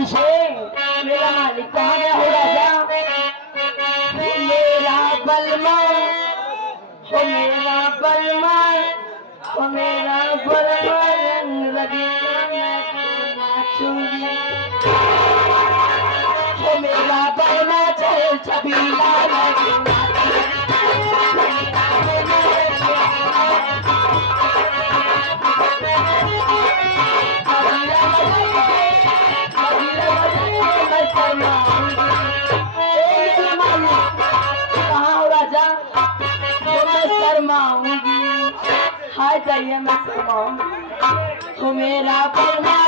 मेरा मालिक कहाँ गया हो राजा? मेरा बलमा हो, मेरा बलमा हो, मेरा बलमा रंग लगेगा मैं नाचूंगी हो, मेरा बलमा चल छबीला लगेगा। हाय जाइए मैं शर्माऊंगी हो, मेरा बलमा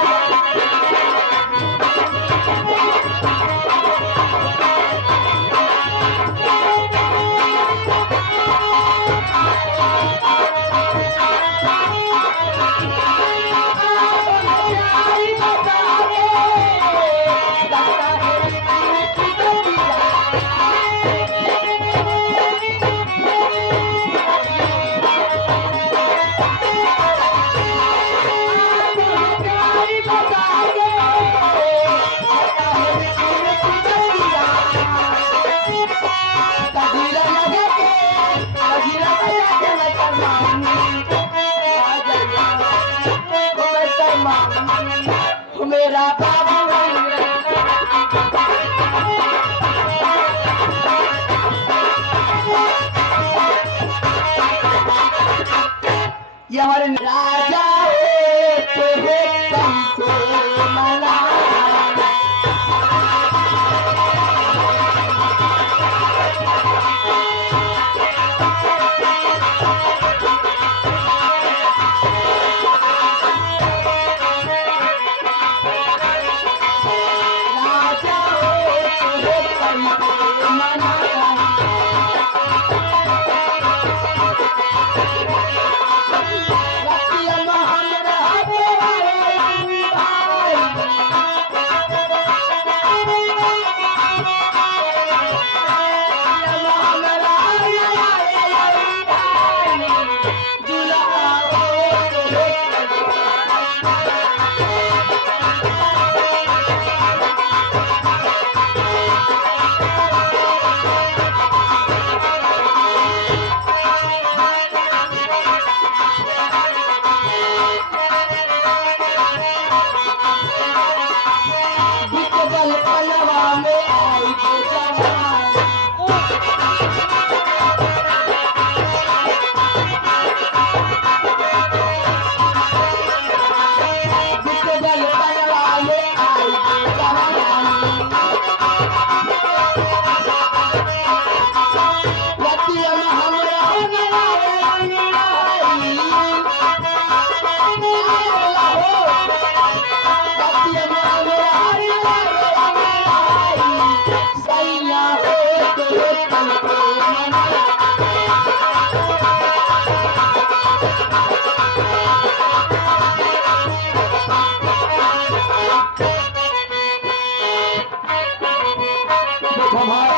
मेरा बाबू ये हमारे राजा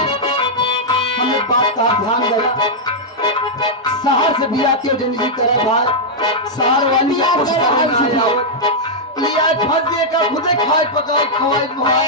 हमने बात का ध्यान देना शहर से भी आती हो जिंदगी करे भाई शहर वाली लिया फंस गए का खुदे खाए पकाए खवाए